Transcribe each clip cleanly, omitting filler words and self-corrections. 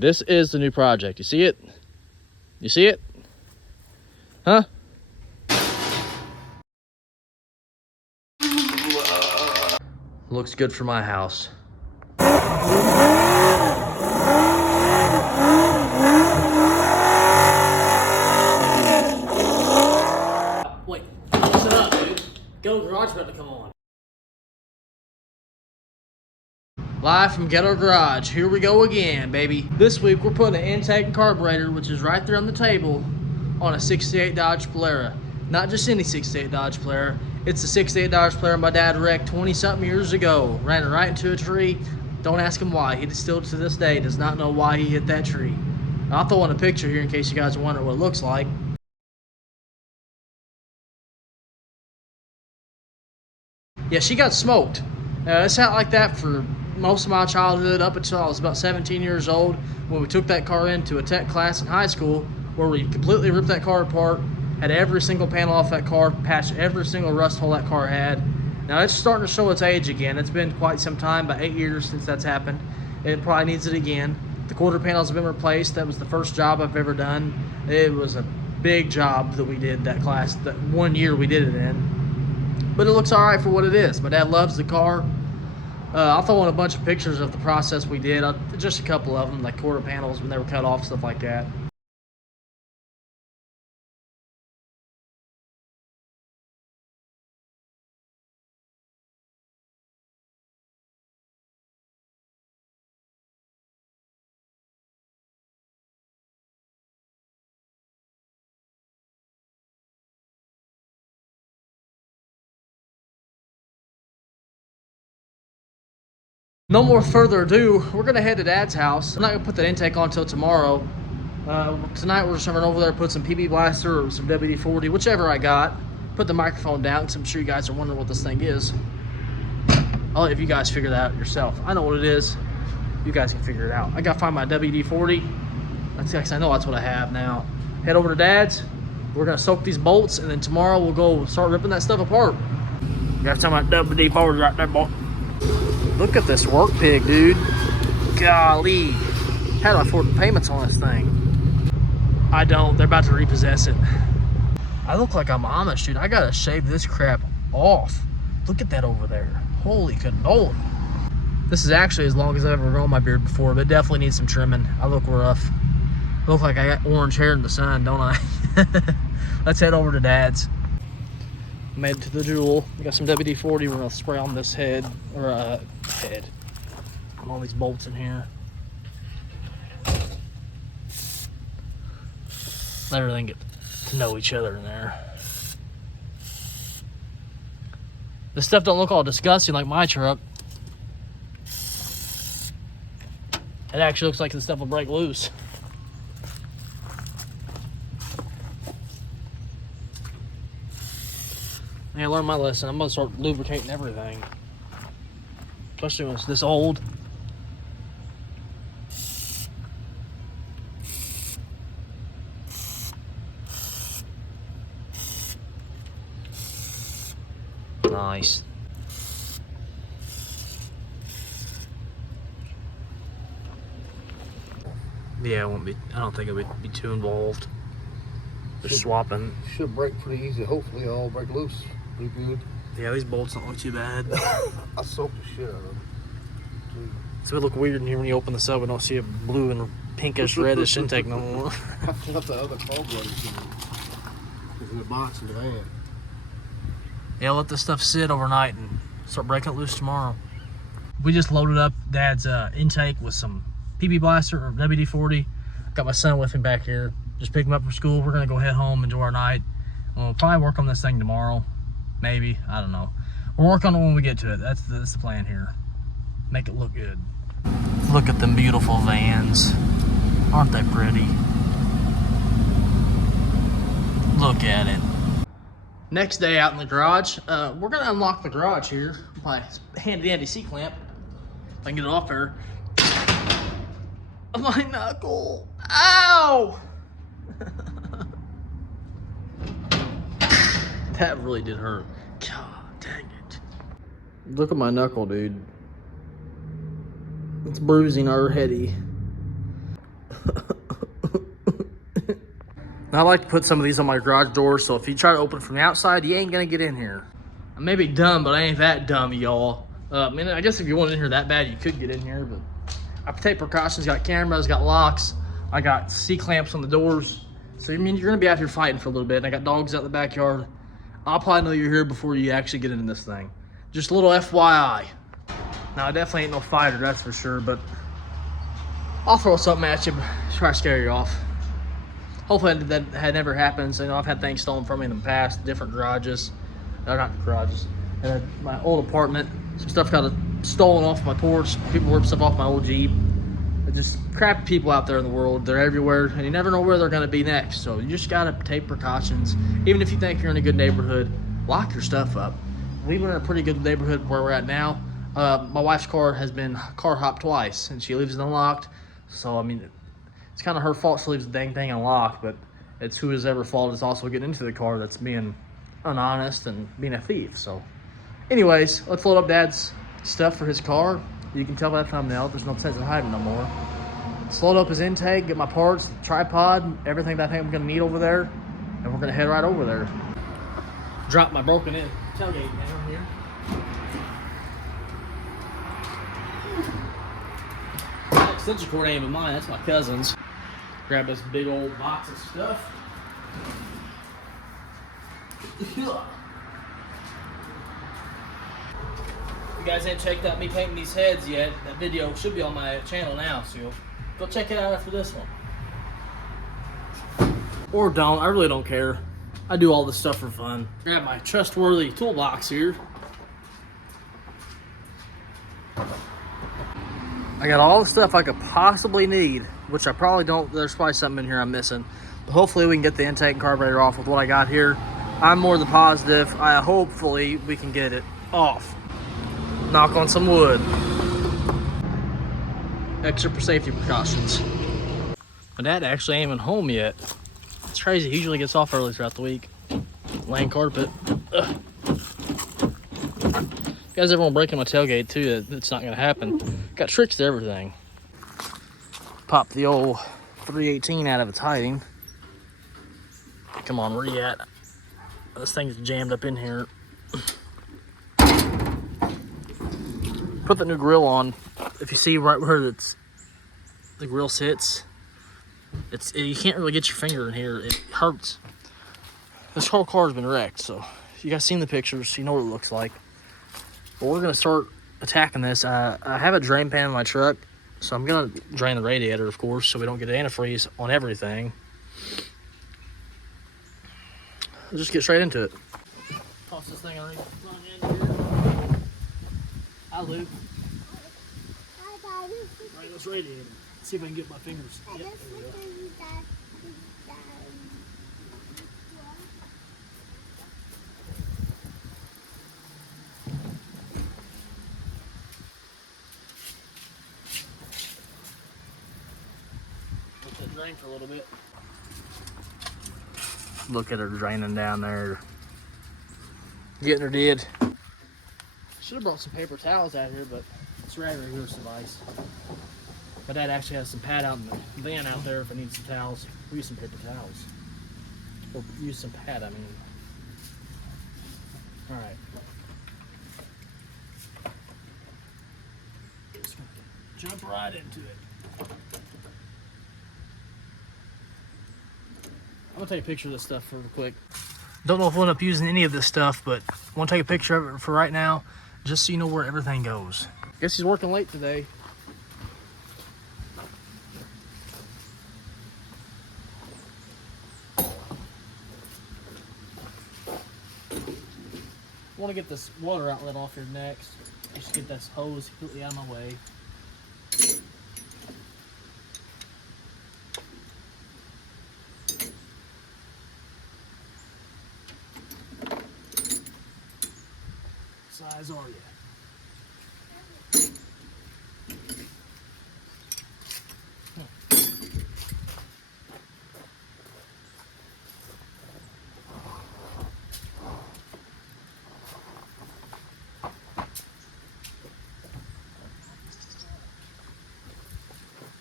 This is the new project. You see it? You see it? Huh? Looks good for my house. Wait, listen up, dude. Ghetto Garage about to come on. Live from Ghetto Garage. Here we go again, baby. This week we're putting an intake and carburetor, which is right there on the table, on a 68 Dodge Polara. Not just any 68 Dodge Polara. It's a 68 Dodge Polara my dad wrecked 20-something years ago. Ran it right into a tree. Don't ask him why. He still to this day does not know why he hit that tree. I'll throw in a picture here in case you guys wonder what it looks like. Yeah, she got smoked. It's not like that for most of my childhood up until I was about 17 years old when we took that car into a tech class in high school where we completely ripped that car apart, had every single panel off that car, patched every single rust hole that car had. Now it's starting to show its age again. It's been quite some time, about 8 years since that's happened. It probably needs it again. The quarter panels have been replaced. That was the first job I've ever done. It was a big job that we did that class, that 1 year we did it in. But it looks all right for what it is. My dad loves the car. I'll throw in a bunch of pictures of the process we did. Just a couple of them, like quarter panels when they were cut off, stuff like that. No more further ado, we're gonna head to Dad's house. I'm not gonna put that intake on until tomorrow. Tonight we're just gonna run over there, put some PB Blaster or some WD-40, whichever I got. Put the microphone down, because I'm sure you guys are wondering what this thing is. I'll let you guys figure that out yourself. I know what it is. You guys can figure it out. I gotta find my WD-40. I know that's what I have now. Head over to Dad's. We're gonna soak these bolts, and then tomorrow we'll go start ripping that stuff apart. You got some of that WD-40 right there, boy. Look at this work pig, dude. Golly. How do I afford the payments on this thing? I don't. They're about to repossess it. I look like I'm Amish, dude. I gotta shave this crap off. Look at that over there. Holy cannoli. This is actually as long as I've ever grown my beard before, but it definitely needs some trimming. I look rough. I look like I got orange hair in the sun, don't I? Let's head over to Dad's. Made it to the Jewel. We got some WD-40. We're gonna spray on this head, or head. All these bolts in here. Let everything get to know each other in there. This stuff don't look all disgusting like my truck. It actually looks like the stuff will break loose. I learned my lesson. I'm gonna start lubricating everything, especially when it's this old. Nice. Yeah, it won't be. I don't think it would be too involved. Just swapping. Should break pretty easy. Hopefully, it'll all break loose. Pretty good. Yeah, these bolts don't look too bad. I soaked the shit out of them. So it look weird in here when you open this up. We don't see a blue and pinkish reddish intake no more. I thought the other carburetors in the box in the van. Yeah, let this stuff sit overnight and start breaking it loose tomorrow. We just loaded up Dad's intake with some PB Blaster or WD-40. Got my son with me back here. Just picked him up from school. We're gonna go head home, enjoy our night. We'll probably work on this thing tomorrow. Maybe, I don't know. We'll work on it when we get to it. That's the plan here. Make it look good. Look at them beautiful vans. Aren't they pretty? Look at it. Next day out in the garage, we're gonna unlock the garage here by handy dandy C-clamp. If I can get it off there. My knuckle. Ow! That really did hurt. God dang it. Look at my knuckle, dude. It's bruising already. I like to put some of these on my garage doors, so if you try to open from the outside, you ain't gonna get in here. I may be dumb, but I ain't that dumb, y'all. I mean, I guess if you wanted in here that bad, you could get in here, but I take precautions. Got cameras, got locks, I got C-clamps on the doors. So, I mean, you're gonna be out here fighting for a little bit. And I got dogs out in the backyard. I'll probably know you're here before you actually get into this thing. Just a little FYI. Now, I definitely ain't no fighter, that's for sure, but I'll throw something at you, try to scare you off. Hopefully that never happens. You know, I've had things stolen from me in the past, different garages. No, not the garages. And my old apartment, some stuff got stolen off my porch. People ripped stuff off my old Jeep. Just crappy people out there in the world. They're everywhere, and you never know where they're going to be next. So you just got to take precautions. Even if you think you're in a good neighborhood, lock your stuff up. We were in a pretty good neighborhood where we're at now. My wife's car has been car hopped twice, and she leaves it unlocked. So, I mean, it's kind of her fault she leaves the dang thing unlocked, but it's whose ever fault is also getting into the car that's being unhonest and being a thief. So, anyways, let's load up Dad's stuff for his car. You can tell by that thumbnail, there's no sense in hiding no more. Let's load up his intake, get my parts, tripod, everything that I think I'm gonna need over there, and we're gonna head right over there. Drop my broken in tailgate down here. That extension cord ain't even mine, that's my cousin's. Grab this big old box of stuff. If you guys ain't checked out me painting these heads yet, that video should be on my channel now, so you'll go check it out after this one. Or don't, I really don't care. I do all this stuff for fun. Grab my trustworthy toolbox here. I got all the stuff I could possibly need, which I probably don't. There's probably something in here I'm missing. But hopefully we can get the intake and carburetor off with what I got here. I'm more than positive. Hopefully we can get it off. Knock on some wood. Extra for safety precautions. My dad actually ain't even home yet. It's crazy. He usually gets off early throughout the week. Laying carpet. Ugh. You guys ever want to break in my tailgate too? It's not gonna happen. Got tricks to everything. Pop the old 318 out of its hiding. Come on, where you at? This thing's jammed up in here. Put the new grill on. If you see right where the grill sits, you can't really get your finger in here. It hurts. This whole car's been wrecked, so if you guys seen the pictures, you know what it looks like. But we're gonna start attacking this. I have a drain pan in my truck, so I'm gonna drain the radiator, of course, so we don't get antifreeze on everything. Let's just get straight into it. Toss this thing right in here. Hi, Luke. Right, let's radiator. See if I can get my fingers. Yep, there we go. Let that drain for a little bit. Look at her draining down there. Getting her did. Should have brought some paper towels out here, but it's rather here suffice. My dad actually has some pad out in the van out there if I need some towels. We use some paper towels. Or use some pad, I mean. Alright. Just gonna jump right into it. I'm gonna take a picture of this stuff real quick. Don't know if we'll end up using any of this stuff, but I want to take a picture of it for right now, just so you know where everything goes. Guess he's working late today. I want to get this water outlet off here next. Just get this hose completely out of my way. Size are you?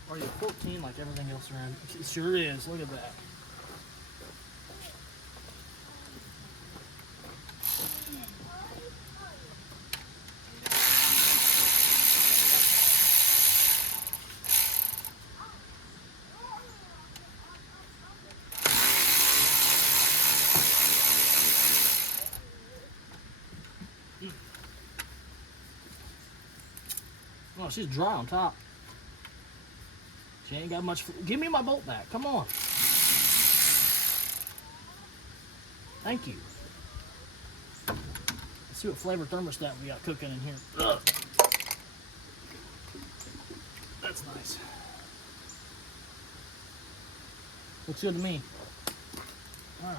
Are you 14 like everything else around? It sure is. Look at that. Oh, she's dry on top. She ain't got much. Give me my bolt back. Come on. Thank you. Let's see what flavor thermostat we got cooking in here. Ugh. That's nice. Looks good to me. All right.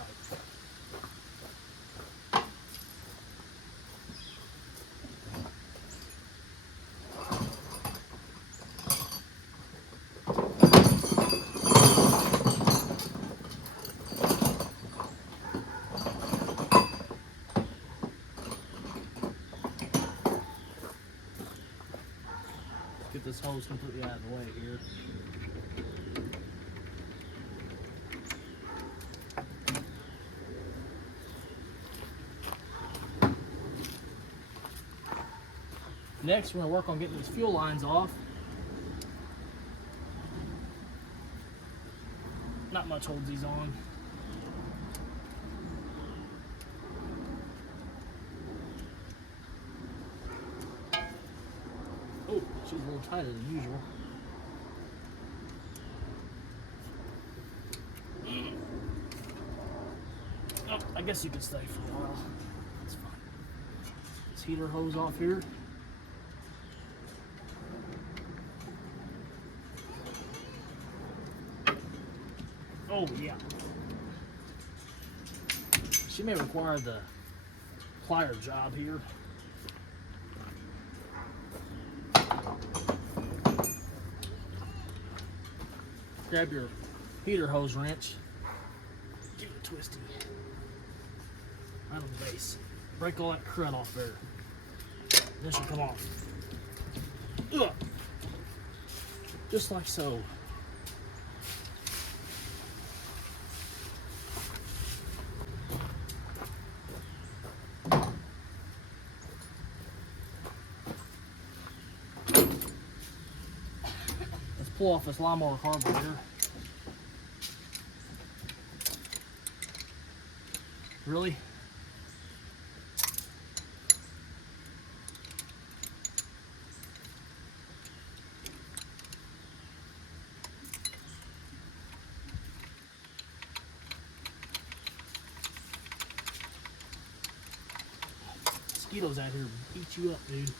Get this hose completely out of the way here. Next, we're going to work on getting these fuel lines off. Not much holds these on. Oh, she's a little tighter than usual. Oh, I guess you could stay for a while. That's fine. Let's heat our hose off here. Oh, yeah. She may require the plier job here. Grab your heater hose wrench. Give it a twisty. Right on the base. Break all that crud off there. This will come off. Ugh. Just like so. Pull off this lawnmower carburetor. Really? Mosquitoes out here beat you up, dude.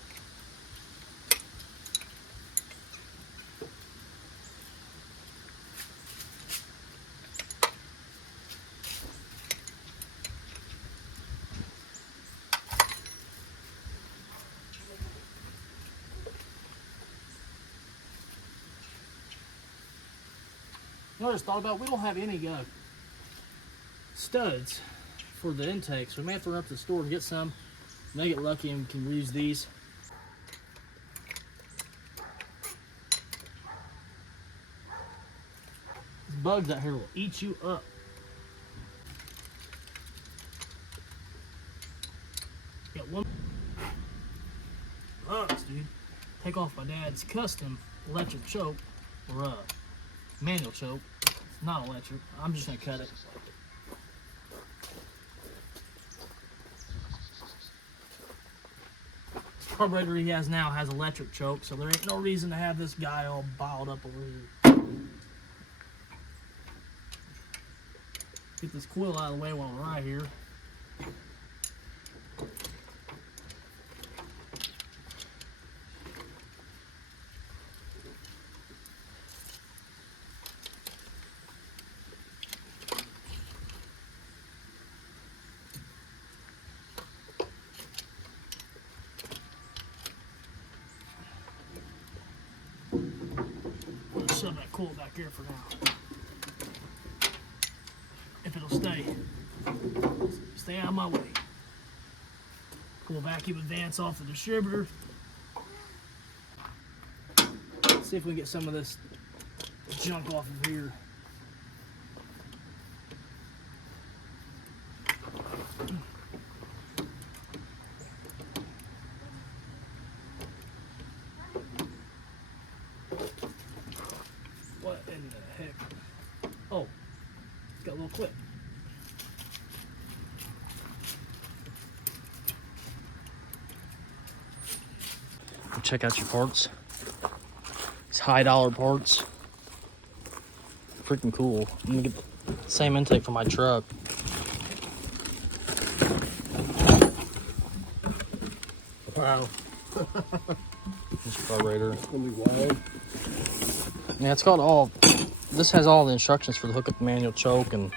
I just thought about, we don't have any studs for the intake, so we may have to run up to the store and get some. May get lucky and we can reuse these. These bugs out here will eat you up. Got one bugs, dude. Take off my dad's custom electric choke, or manual choke. Not electric. I'm just gonna cut it. This carburetor he has now has electric choke, so there ain't no reason to have this guy all balled up over here. Get this coil out of the way while we're right here. Shove that coil back here for now. If it'll stay out of my way. Pull vacuum advance off the distributor. See if we can get some of this junk off of here. What in the heck? Oh, it's got a little clip. Check out your parts. It's high dollar parts. Freaking cool. I'm gonna get the same intake for my truck. Wow. This carburetor. It's gonna be wide. Yeah, it's got all. This has all the instructions for the hookup manual choke and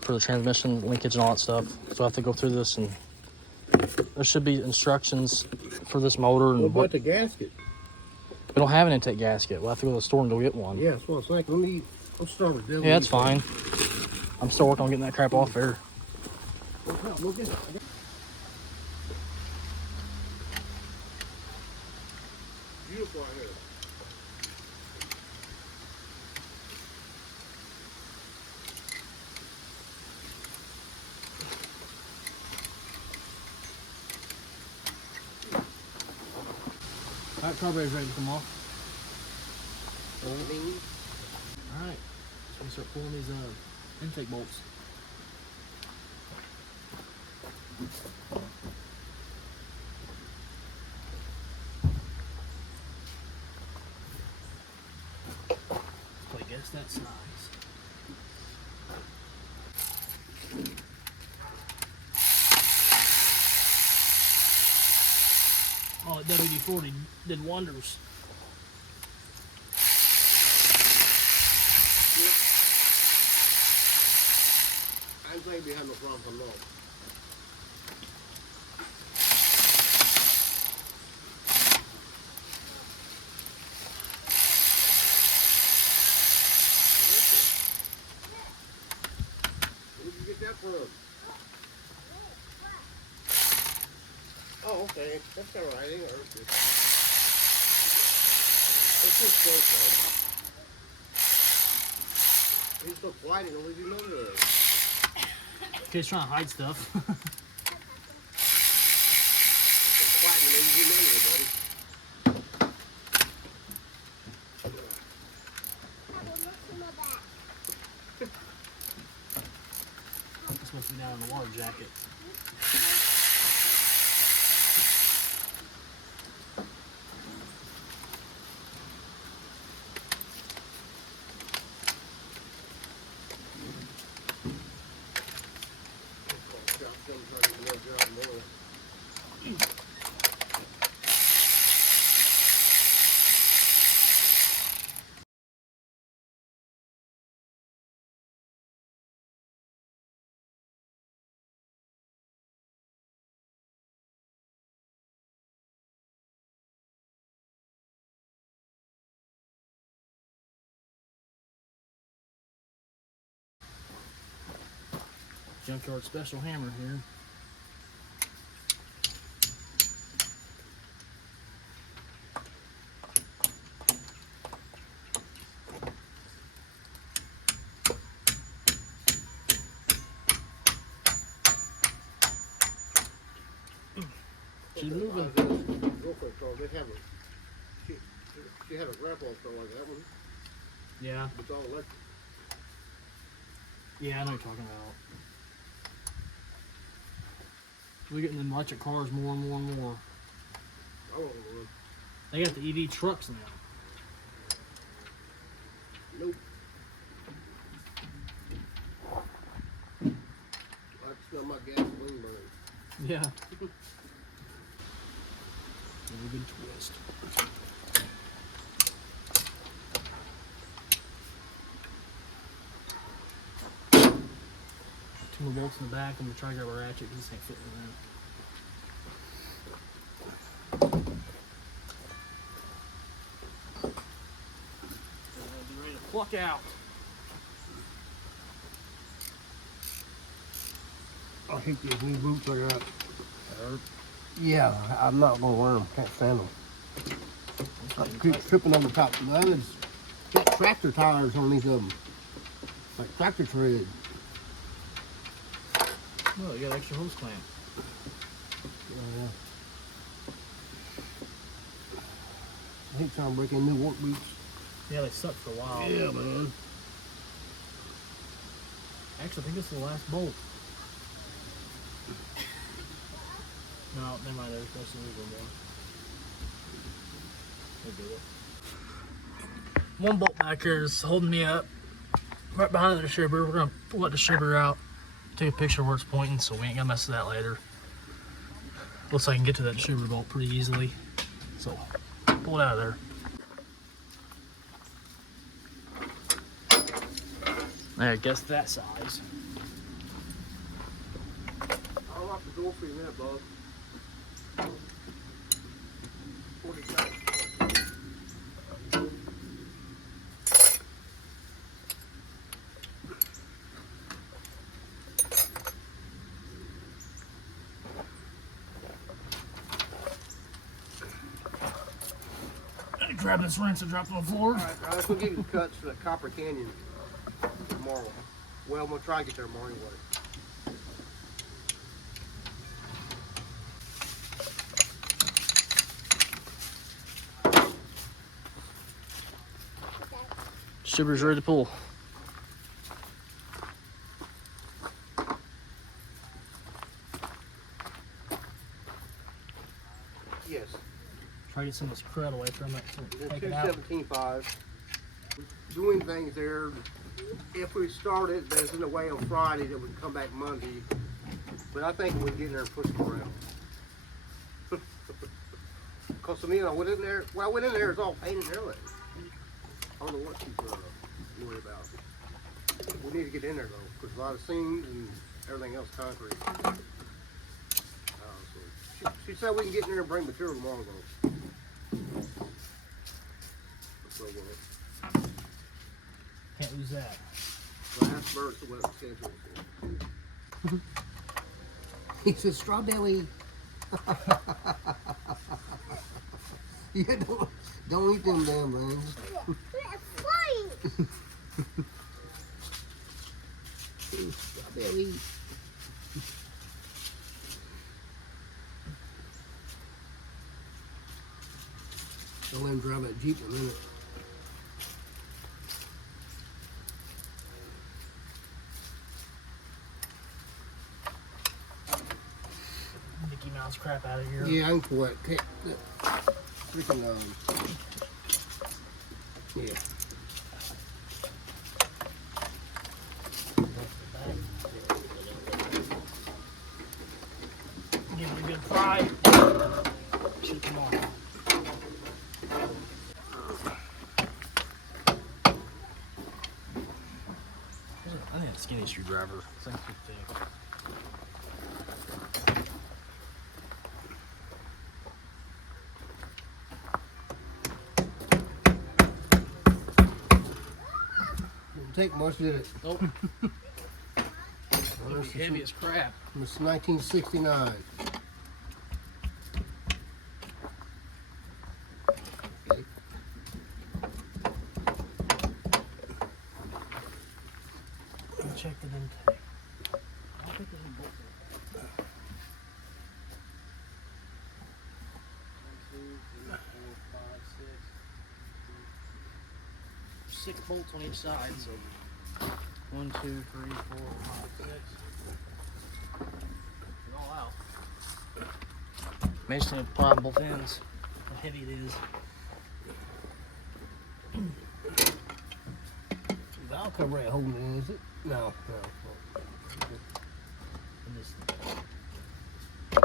for the transmission linkage and all that stuff. So I have to go through this, and there should be instructions for this motor. And What about the gasket? we don't have an intake gasket. We'll have to go to the store and go get one. Yeah, that's what I was thinking. Let's start with this. Yeah, that's fine. I'm still working on getting that crap off there. We'll get it. Beautiful out here. All right, carburetor's ready to come off. All right, so we start pulling these intake bolts. Play guess that size. Oh, WD-40 did wonders. I think we have no problem from that. Where did you get that from? Oh, okay. That's all right. Ain't hurt you. It's just close, man. He's so quiet, he don't even know that. Kid's trying to hide stuff. So quiet, he don't even know that, buddy. This must be down in the water jacket. Junkyard special hammer here. She's moving. Girlfriend car, they have a, she had a grandpa car like that one. Yeah. It's all electric. Yeah, I know what you're talking about. We're getting them electric cars more and more and more. I don't know. They got the EV trucks now. Nope. I can smell my gasoline burning. Yeah. Very good twist. Two more bolts in the back. I'm gonna try to grab a ratchet because this ain't fitting in there. Be ready to pluck out. I hate these new boots I got. Yeah, I'm not gonna wear them. Can't stand them. I keep tripping on the top. The others got tractor tires on these of them, like tractor tread. Oh, you got an extra hose clamp. Yeah. I hate trying to break in new work boots. Yeah, they suck for a while. Yeah, man. Actually, I think this is the last bolt. No, never mind. There's one more. We'll do it. one bolt back here is holding me up right behind the distributor. We're gonna pull that distributor out, take a picture of where it's pointing, so we ain't gonna mess with that later. Looks like I can get to that distributor bolt pretty easily, so pull it out of there. I guess that size. I'll lock the door for you in a minute, bud. 40 seconds. Grab this wrench and drop it on the floor. Alright, guys, we'll give you the cuts for the Copper Canyon tomorrow. Well, I'm going to try to get there tomorrow anyway. Distributor's ready to pull. Yes. Try to get some of this crud away from it. The Take it out. 217.5. Doing things there. If we started, there's in a way on Friday that we can come back Monday. But I think we can get in there and push it around. Because to me, I went in there. Well, I went in there, it's all painted and everything. I don't know what she's worried about. We need to get in there though, because a lot of seams and everything else concrete. So she said we can get in there and bring material tomorrow though. So Can't lose that. last burst of what the schedule is. He says strawberry. Yeah, don't eat them damn things. Strawberry. I'll let him drive that Jeep in a minute. Mickey Mouse crap out of here. Yeah, I can pull that. Freaking, yeah. Give it a good fry. Should come on. I think a skinny screwdriver. Thing's too thick. Didn't take much, did it? Nope. It'll be heavy as crap. It's 1969. Okay. Check the intake. I think there's a bolt there. 1, 2, 3, 4, 5, 6. 6 bolts on each side, so 1, 2, 3, 4, 5, 6. Get it all out. Managed to apply both ends. How heavy it is. Valve cover ain't holding it, is it? No. And this. I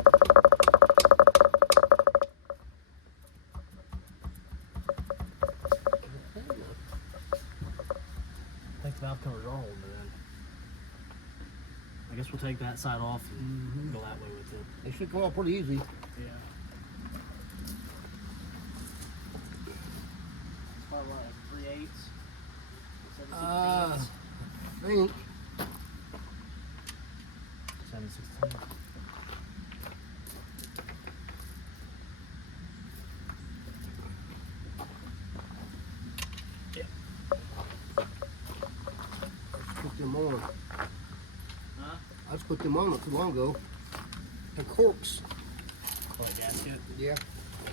think the valve covers are holding it in. I guess we'll take that side off and go that way with it. They should come out pretty easy. Yeah. It's probably like 3/8. 7/16. I think. 7/16. Yeah. Put them on. Huh? I just put them on not too long ago. The corks. Oh, the gasket. Yeah.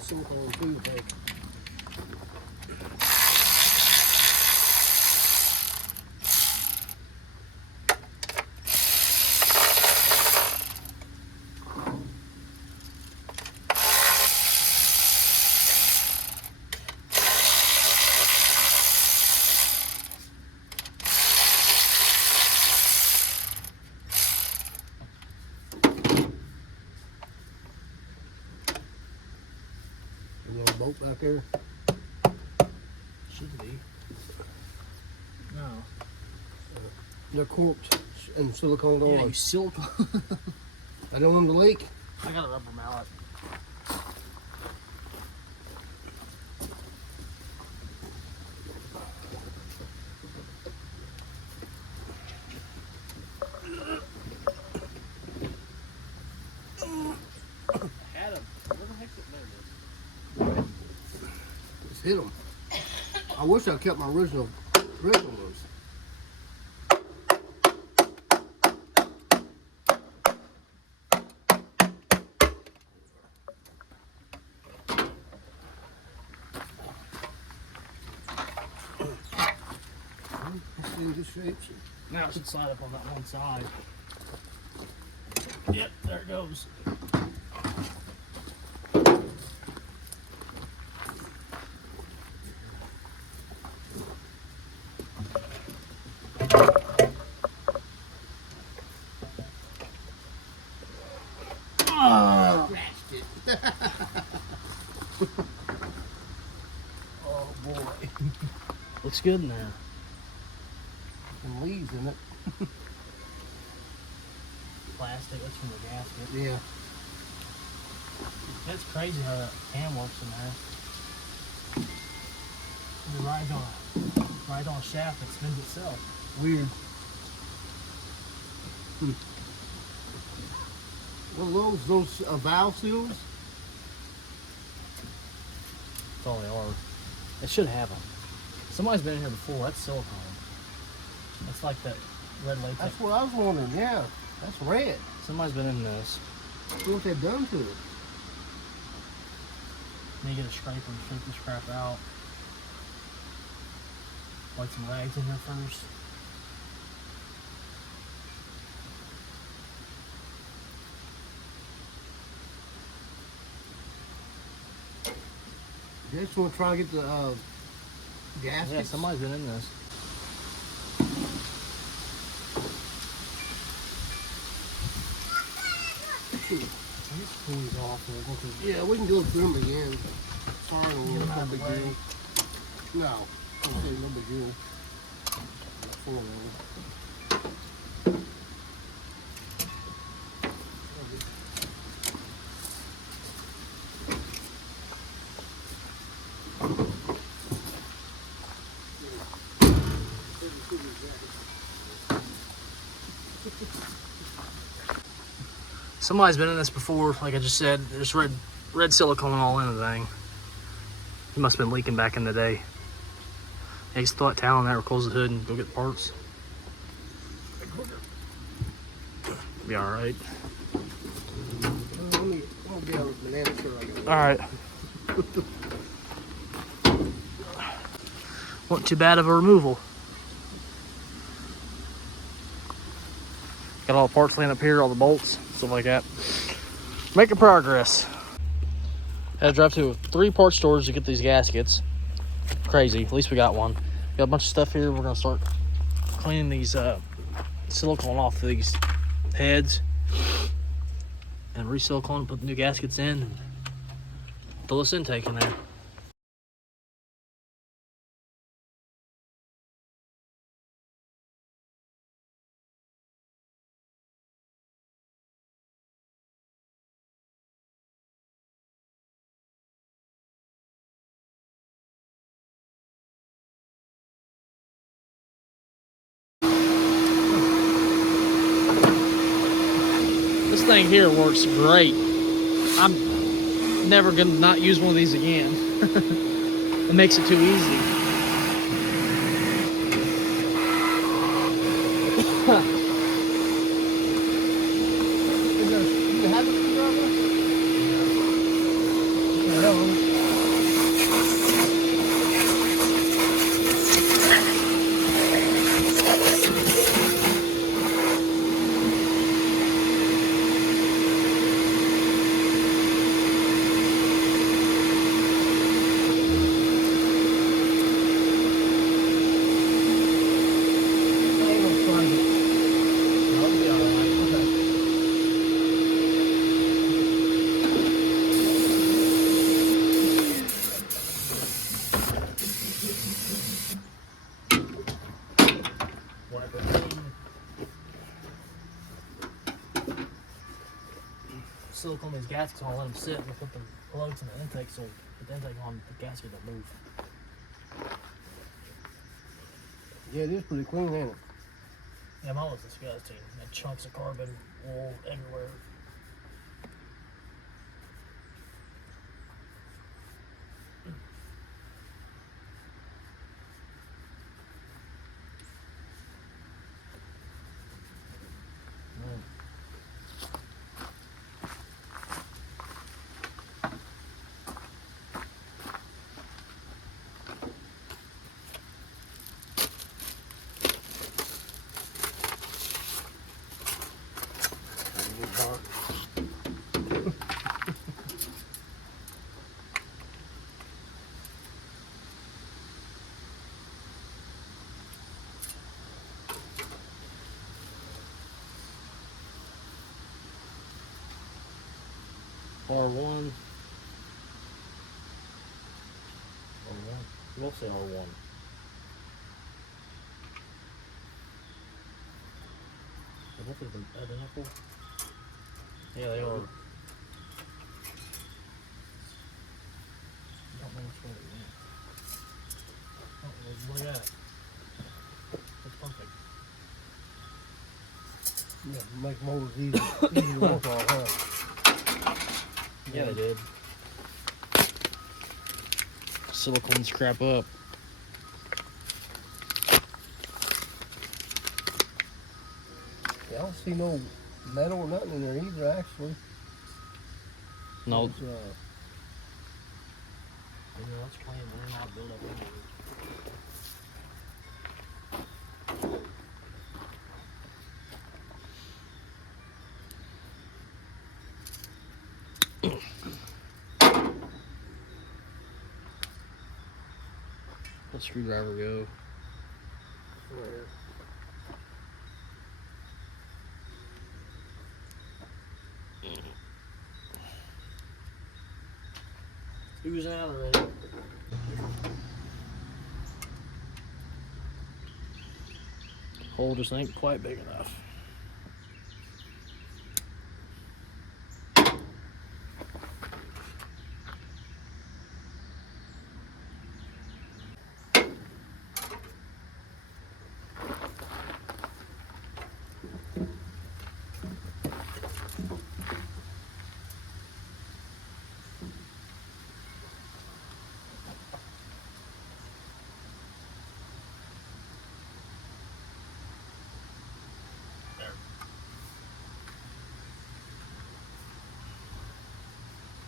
Silicone too, I think. A little bolt back there. Should be. No. They're corked and silicone Yeah, on. you silicone. I don't want them to leak. I got a rubber mallet. Had him. Where the heck's it? There it is. Just hit them. I wish I kept my original ones. It's in good shape. Now it should slide up on that one side. Yep, there it goes. Oh, Oh boy. looks good in there. Some leaves in it. Plastic, that's from the gasket. Yeah. That's crazy how that can works in there. It rides on a shaft that spins itself. Weird. What are those valve seals? That's all they are. It should have them. Somebody's been in here before. That's silicone. That's like that red latex. That's what I was wondering. Yeah, that's red. Somebody's been in this. See what they've done to it. Then you get a scraper and scrape this crap out. Like some rags in here first. You just want to try to get the gaskets? Yeah, somebody's been in this. Let's pull these off and we'll go through. Yeah, we can go through them again. Sorry, Get them out no of the big way. deal. No, no big deal. Four of them. Somebody's been in this before, like I just said. There's red silicone all in the thing. He must have been leaking back in the day. Yeah, just throw that towel in there, close the hood, and go get the parts. Be all right. Let me get a banana shirt I got. All right. Wasn't too bad of a removal. Got all the parts laying up here, all the bolts, stuff like that. Making progress. Had to drive to 3 part stores to get these gaskets. Crazy. At least we got one. Got a bunch of stuff here. We're gonna start cleaning these silicone off these heads and re-silicone, put the new gaskets in, and throw this intake in there. This thing here works great. I'm never gonna not use one of these again. It makes it too easy. You have a screwdriver? Yeah. gaskets on, let them sit, we'll put the plugs in the intake so the intake on the gasket don't move. Yeah, it is pretty clean, ain't it? Yeah, mine was disgusting. Had chunks of carbon wool everywhere. R1. We'll say R1. I hope they're identical. Yeah, they are. I don't know which one it is. Oh, look at that. That's perfect. Yeah, make motors easy to work on, huh? Yeah, they did. Silicone's crap up. Yeah, I don't see no metal or nothing in there either, actually. No. It's, Yeah, that's clean. They're not built up anywhere. Let the screwdriver go. Oozing out already. Hole just ain't quite big enough.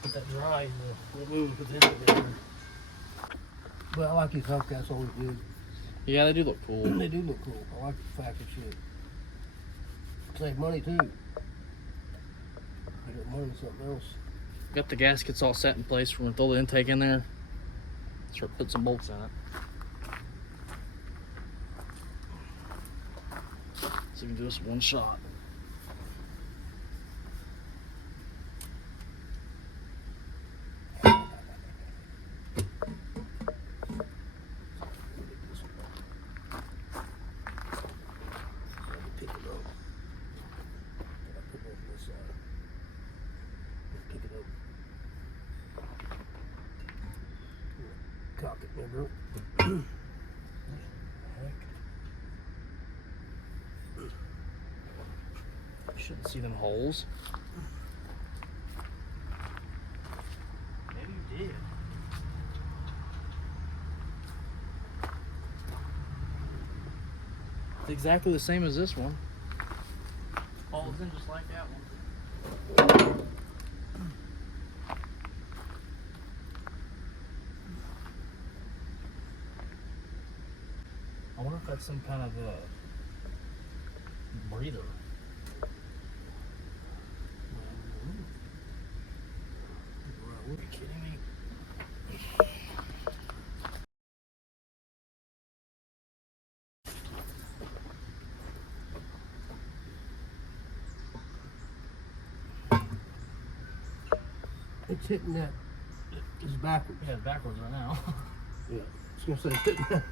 Get that dry and we'll move with the intake in. but I like these Hellcats always did. Yeah, they do look cool. They do look cool. I like the fact that shit. Save money too. I got money in something else. Got the gaskets all set in place. We're gonna throw the intake in there. Start putting some bolts in it. So we can do this one shot. Pick it up. I put it on this side. Pick it up. Cock it, remember? Shouldn't see them holes. Maybe you did. It's exactly the same as this one. Falls in just like that one. I wonder if that's some kind of a breather. Are you kidding me? It's hitting that. It's backwards. Yeah, it's backwards right now. Yeah. I was gonna say it's hitting that.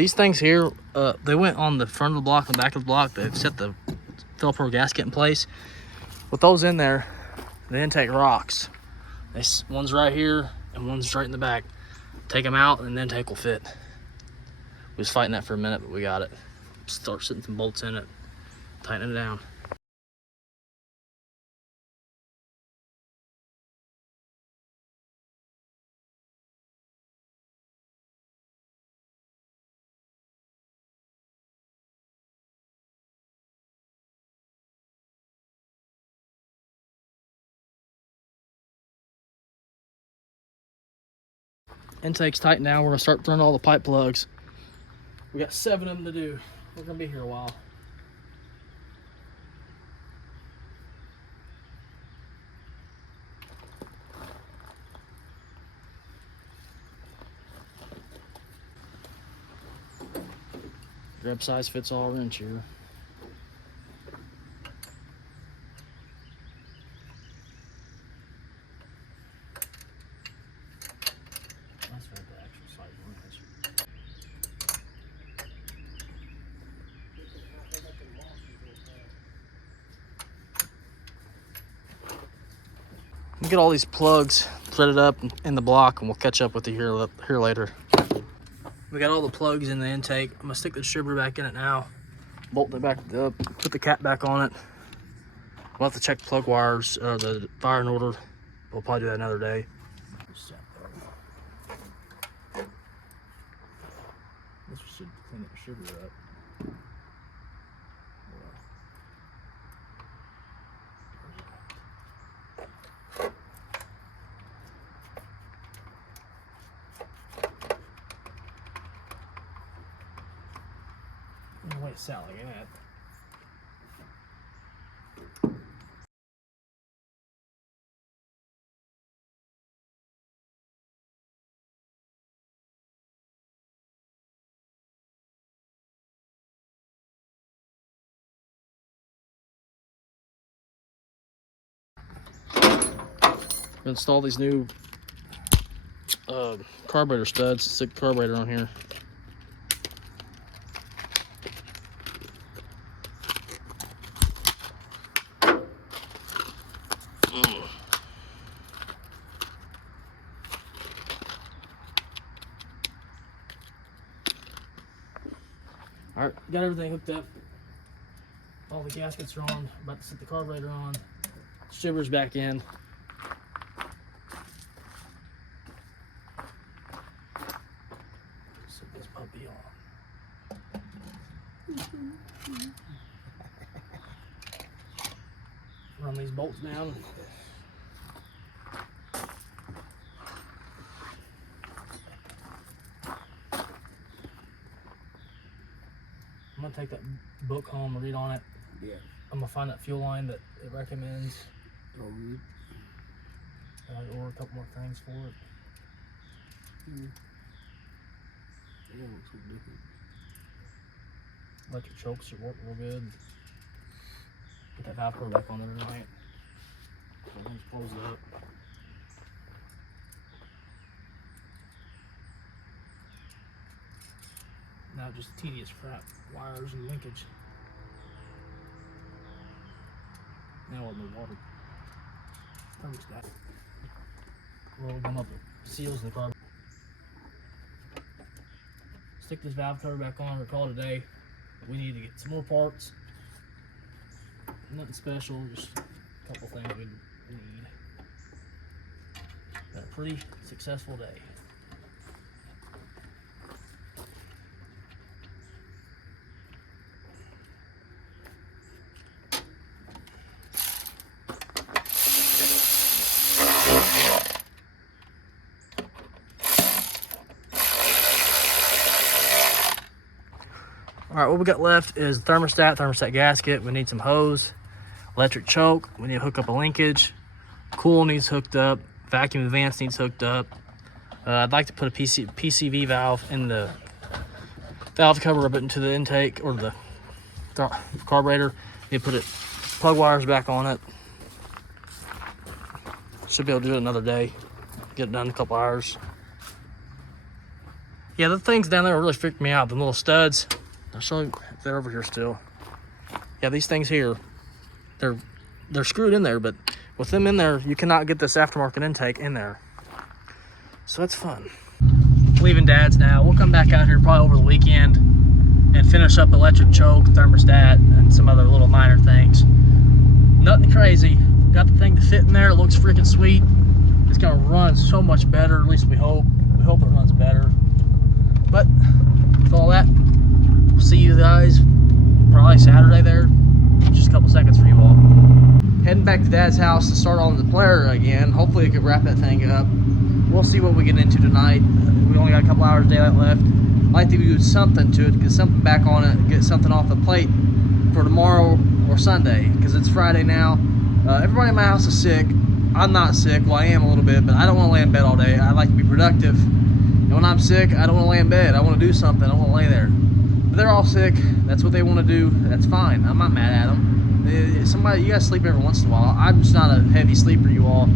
These things here, they went on the front of the block and the back of the block. They've set the Velcro gasket in place. With those in there, the intake rocks. One's right here and one's right in the back. Take them out and the intake will fit. We was fighting that for a minute, but we got it. Start setting some bolts in it, tightening it down. Intake's tight now. We're gonna start throwing all the pipe plugs. We got 7 of them to do. We're gonna be here a while. Grab size fits all wrench here. That's right, the actual size wrench. Get all these plugs threaded up in the block, and we'll catch up with you here later. We got all the plugs in the intake. I'm gonna stick the distributor back in it now, bolt it back up, put the cap back on it. We'll have to check the plug wires, the firing order. We'll probably do that another day. This should clean the distributor up. No way it sat like that. Install these new carburetor studs. Stick the carburetor on here. All right, got everything hooked up. All the gaskets are on. About to set the carburetor on. Shivers back in. Set this puppy on. Run these bolts down. I'm gonna take that book home and read on it. Yeah. I'm gonna find that fuel line that it recommends. And I'll order a couple more things for it. Yeah, looks so different. Electric chokes should work real good. Get that valve cover back on there tonight. Everything's closed up. Now just tedious crap, wires and linkage. Now we'll move water. Thermostat. Roll them up the seals in the car. Stick this valve cover back on or call it a day. We need to get some more parts. Nothing special, just a couple things we need. Been a pretty successful day. All right, what we got left is thermostat gasket. We need some hose, electric choke. We need to hook up a linkage. Cool needs hooked up. Vacuum advance needs hooked up. I'd like to put a PCV valve in the valve cover up into the intake or the carburetor. Need to put it plug wires back on it. Should be able to do it another day. Get it done in a couple hours. Yeah, the things down there really freaked me out. The little studs. I'll show you if they're over here still. Yeah, these things here, they're screwed in there, but with them in there, you cannot get this aftermarket intake in there. So that's fun. Leaving Dad's now. We'll come back out here probably over the weekend and finish up electric choke, thermostat, and some other little minor things. Nothing crazy. Got the thing to fit in there. It looks freaking sweet. It's gonna run so much better. At least we hope. We hope it runs better. But with all that, we'll see you guys probably Saturday there. Just a couple seconds for you all. Heading back to Dad's house to start on the Polara again. Hopefully we can wrap that thing up. We'll see what we get into tonight. We only got a couple hours of daylight left. I'd like to do something to it, get something back on it, get something off the plate for tomorrow or Sunday, because it's Friday now. Everybody in my house is sick. I'm not sick. Well, I am a little bit, but I don't want to lay in bed all day. I like to be productive. And when I'm sick, I don't want to lay in bed. I want to do something. I want to lay there. But they're all sick. That's what they want to do. That's fine. I'm not mad at them. Somebody, you guys sleep every once in a while. I'm just not a heavy sleeper, you all.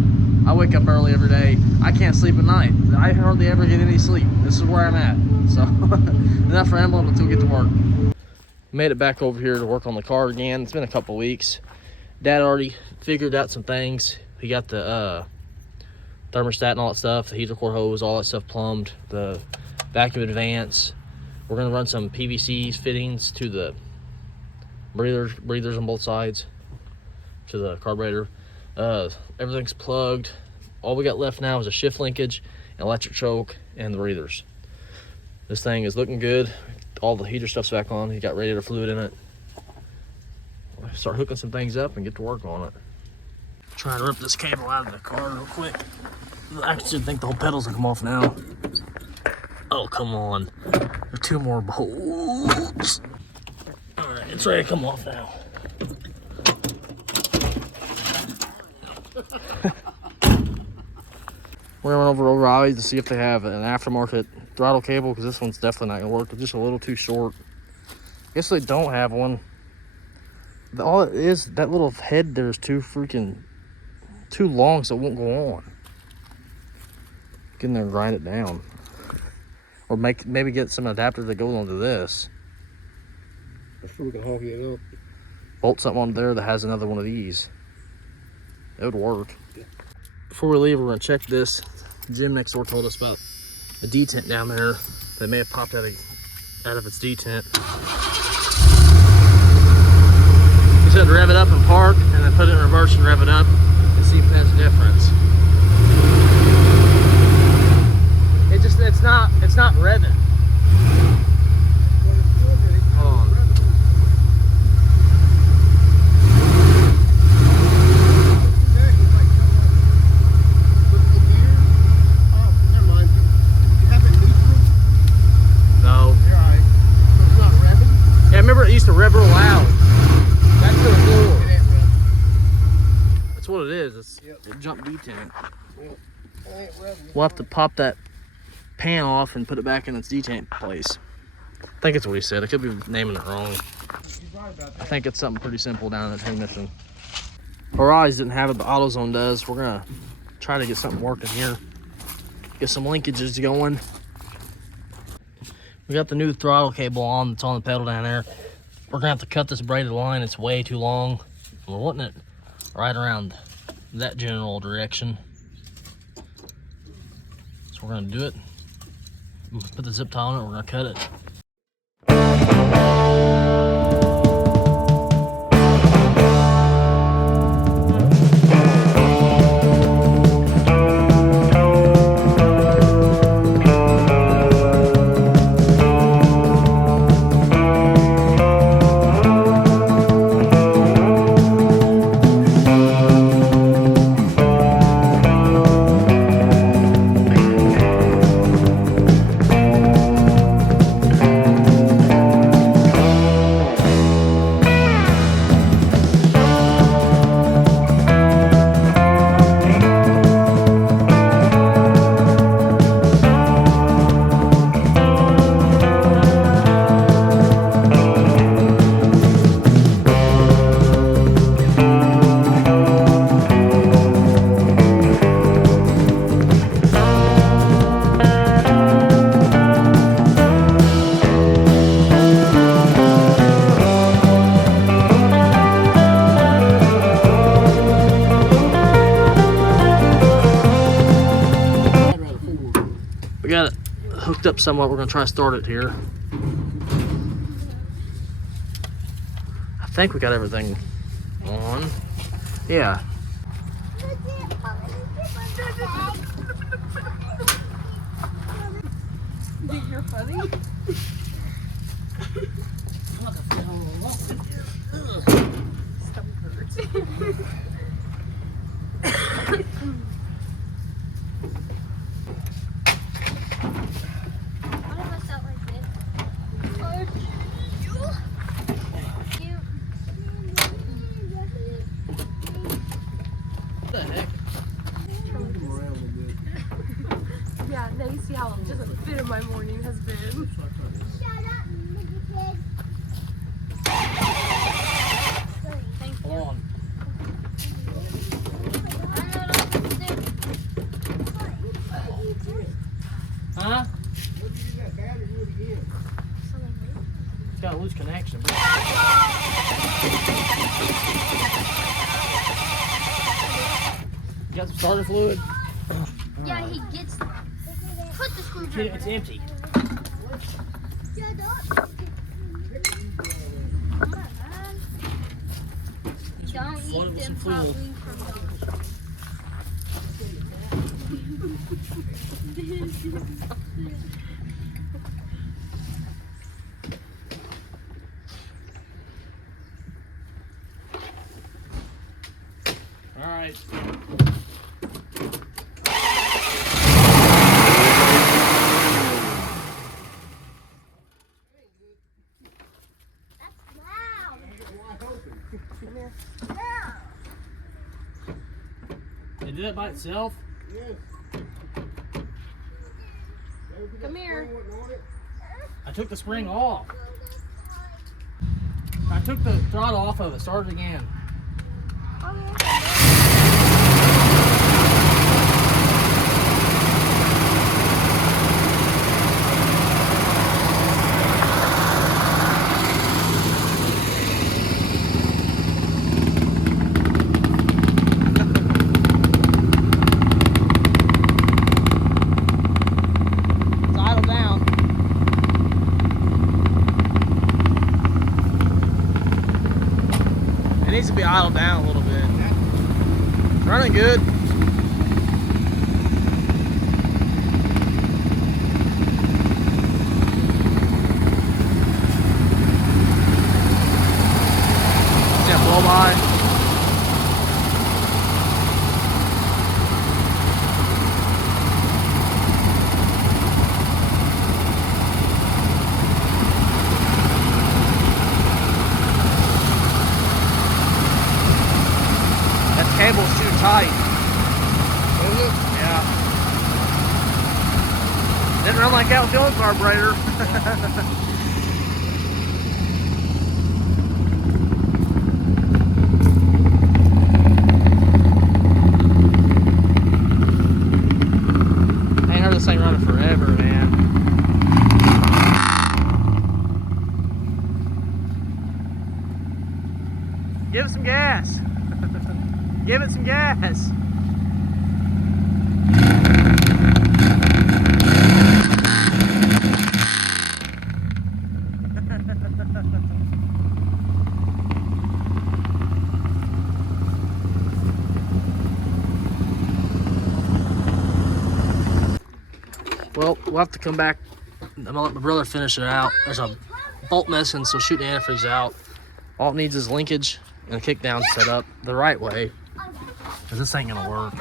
I wake up early every day. I can't sleep at night. I hardly ever get any sleep. This is where I'm at. So enough rambling until we get to work. Made it back over here to work on the car again. It's been a couple weeks. Dad already figured out some things. He got the thermostat and all that stuff, the heater core hose, all that stuff plumbed, the vacuum advance. We're gonna run some PVC fittings to the breathers on both sides to the carburetor. Everything's plugged. All we got left now is a shift linkage, an electric choke, and the breathers. This thing is looking good. All the heater stuff's back on. He got radiator fluid in it. Start hooking some things up and get to work on it. Trying to rip this cable out of the car real quick. I actually think the whole pedals will come off now. Oh, come on. There's 2 more bolts. All right, it's ready to come off now. We're gonna run over to O'Reilly's to see if they have an aftermarket throttle cable, because this one's definitely not gonna work. It's just a little too short. Guess they don't have one. All it is, that little head there is too long, so it won't go on. Get in there and grind it down. Or maybe get some adapter that goes onto this. That's where we can honk it up. Bolt something on there that has another one of these. It would work. Yeah. Before we leave, we're gonna check this. Jim next door told us about the detent down there that may have popped out of its detent. He said rev it up and park, and then put it in reverse and rev it up and see if there's a difference. It's not revving. Hold on. No. It's not revving? Yeah, I remember it used to rev real loud. That's the floor. It ain't revving. That's what it is. It's a jump detent. It ain't revving. We'll have to pop that pan off and put it back in its detent place. I think it's what he said. I could be naming it wrong. I think it's something pretty simple down in the transmission. Horizon didn't have it, but AutoZone does. We're gonna try to get something working here. Get some linkages going. We got the new throttle cable on that's on the pedal down there. We're gonna have to cut this braided line. It's way too long. We're wanting it right around that general direction. So we're gonna do it. Put the zip tie on it, we're gonna cut it. hooked up somewhat. We're gonna try to start it here. I think we got everything on. Yeah. Think you're funny? Stomach hurts. What the heck? Yeah, now you see how just a bit of my morning has been. Hold on. Huh? It's got a loose connection. You got some starter fluid? Yeah, he gets. Put the screwdriver. It's empty. Don't Flood it eat with some them fluid. probably from All right. It did it by itself? Come here. I took the spring off. I took the throttle off of it, started again. It's idle down. It needs to be idled down a little bit. It's running good. See that blow by? That cable's too tight. Yeah. Didn't run like that with the old carburetor. I ain't heard this thing running forever, man. Give it some gas. Give it some gas. Well, we'll have to come back. I'm gonna let my brother finish it out. There's a bolt missing, so shoot the antifreeze out. All it needs is linkage and a kickdown set up the right way. Cause this ain't gonna work.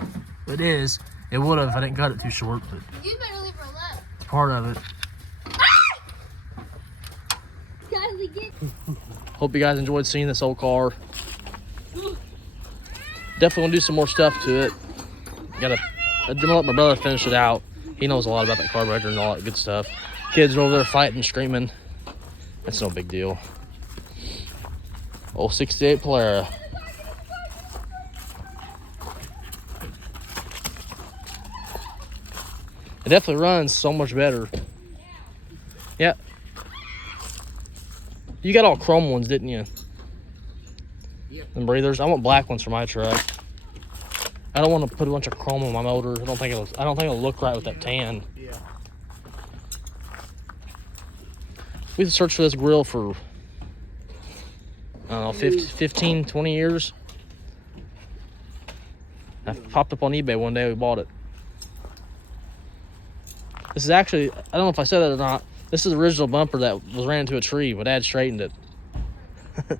It is. It would have if I didn't cut it too short, but You better leave her alone. it's part of it. Gotta get. Hope you guys enjoyed seeing this old car. Definitely want to do some more stuff to it. I'm gonna let my brother finish it out. He knows a lot about that carburetor and all that good stuff. Kids are over there fighting, screaming. That's no big deal. Old 68 Polara. It definitely runs so much better. Yeah. You got all chrome ones, didn't you? Yeah. And breathers. I want black ones for my truck. I don't want to put a bunch of chrome on my motor. I don't think it'll look right with that tan. Yeah. We searched for this grill for, I don't know, 15, 20 years. I popped up on eBay one day, we bought it. This is actually, I don't know if I said that or not, this is the original bumper that was ran into a tree. My dad straightened it. It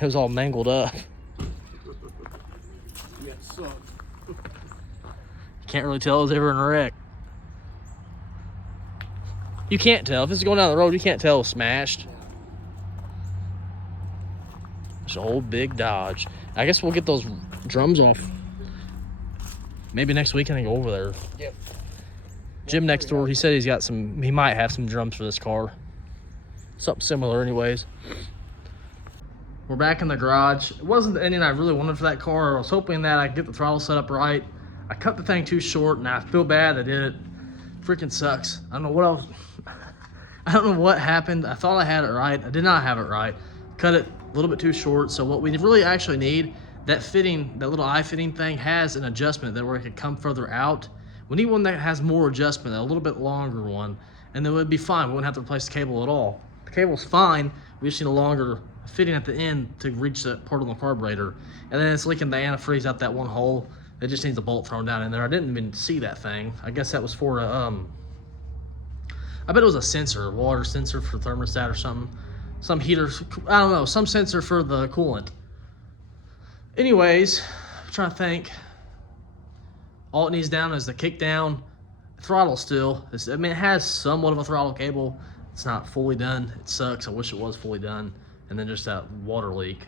was all mangled up. Yeah, it sucks. Can't really tell it was ever in a wreck. You can't tell. If it's going down the road, you can't tell it was smashed. It's an old big Dodge. I guess we'll get those drums off. Maybe next week I can go over there. Yep. Jim next door, he said he might have some drums for this car. Something similar anyways. We're back in the garage. It wasn't the ending I really wanted for that car. I was hoping that I'd get the throttle set up right. I cut the thing too short and I feel bad I did it. Freaking sucks. I don't know what else. I don't know what happened. I thought I had it right. I did not have it right. Cut it a little bit too short. So what we really actually need, that little eye fitting thing has an adjustment that where it could come further out. We need one that has more adjustment, a little bit longer one, and then it would be fine. We wouldn't have to replace the cable at all. The cable's fine. We just need a longer fitting at the end to reach that part of the carburetor. And then it's leaking the antifreeze out that one hole. It just needs a bolt thrown down in there. I didn't even see that thing. I guess that was for a, I bet it was a sensor, a water sensor for thermostat or something. Some heater, I don't know, some sensor for the coolant. Anyways, I'm trying to think. All it needs down is the kick down, throttle still. I mean, it has somewhat of a throttle cable. It's not fully done. It sucks. I wish it was fully done. And then just that water leak.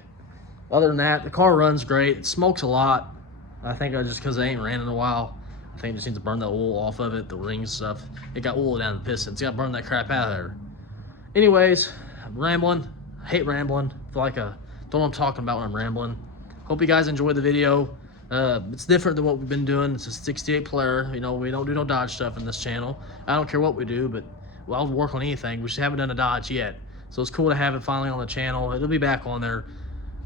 Other than that, the car runs great. It smokes a lot. I think just because it ain't ran in a while. I think it just needs to burn the oil off of it, the rings and stuff. It got oil down the pistons. You got to burn that crap out of there. Anyways, I'm rambling. I hate rambling. I feel like don't know what I'm talking about when I'm rambling. Hope you guys enjoyed the video. It's different than what we've been doing. It's a 68 Polara. You know, we don't do no Dodge stuff in this channel. I don't care what we do, but I'll work on anything. We just haven't done a Dodge yet. So it's cool to have it finally on the channel. It'll be back on there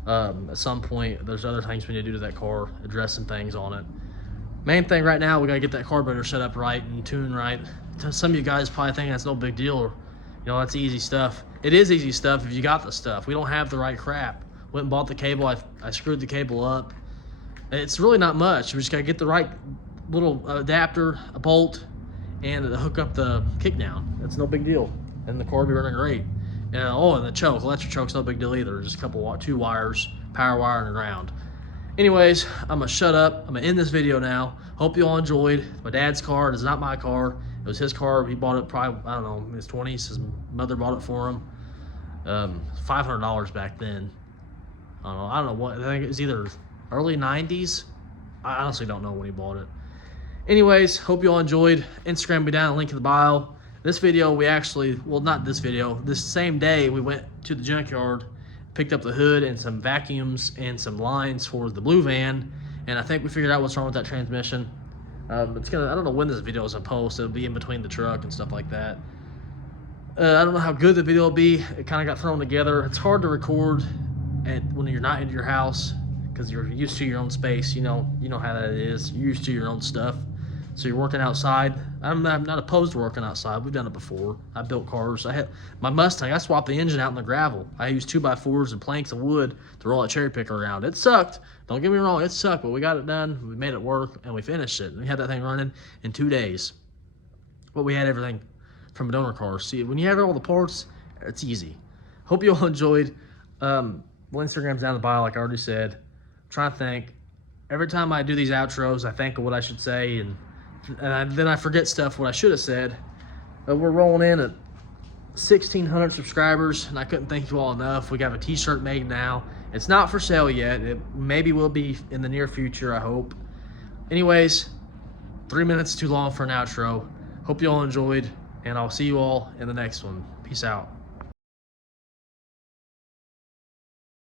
at some point. There's other things we need to do to that car, address some things on it. Main thing right now, we got to get that carburetor set up right and tuned right. Some of you guys probably think that's no big deal. You know, that's easy stuff. It is easy stuff if you got the stuff. We don't have the right crap. Went and bought the cable. I screwed the cable up. It's really not much. We just got to get the right little adapter, a bolt, and hook up the kick down. That's no big deal. And the car will be running great. And the choke, electric choke's no big deal either. Just two wires, power wire and a ground. Anyways, I'm gonna shut up. I'm gonna end this video now. Hope you all enjoyed. My dad's car. It is not my car. It was his car. He bought it probably, I don't know, in his 20s. His mother bought it for him. $500 back then. I don't know what. I think it was either early 90s. I honestly don't know when he bought it. Anyways, hope you all enjoyed. Instagram will be down, link in the bio. This video, not this video, this same day we went to the junkyard, picked up the hood and some vacuums and some lines for the blue van, and I think we figured out what's wrong with that transmission. I don't know when this video is supposed. It'll be in between the truck and stuff like that. I don't know how good the video will be. It kind of got thrown together. It's hard to record when you're not in your house because you're used to your own space. You know how that is. You're used to your own stuff. So you're working outside. I'm not opposed to working outside. We've done it before. I built cars. I had my Mustang. I swapped the engine out in the gravel. I used 2x4s and planks of wood to roll a cherry picker around. It sucked. Don't get me wrong. It sucked, but we got it done. We made it work, and we finished it. We had that thing running in 2 days. But we had everything from a donor car. See, when you have all the parts, it's easy. Hope you all enjoyed. Instagram's down the bio, like I already said. I'm trying to think. Every time I do these outros, I think of what I should say, and then I forget stuff what I should have said. We're rolling in at 1,600 subscribers, and I couldn't thank you all enough. We got a t-shirt made now. It's not for sale yet. It maybe will be in the near future, I hope. Anyways, 3 minutes too long for an outro. Hope you all enjoyed, and I'll see you all in the next one. Peace out.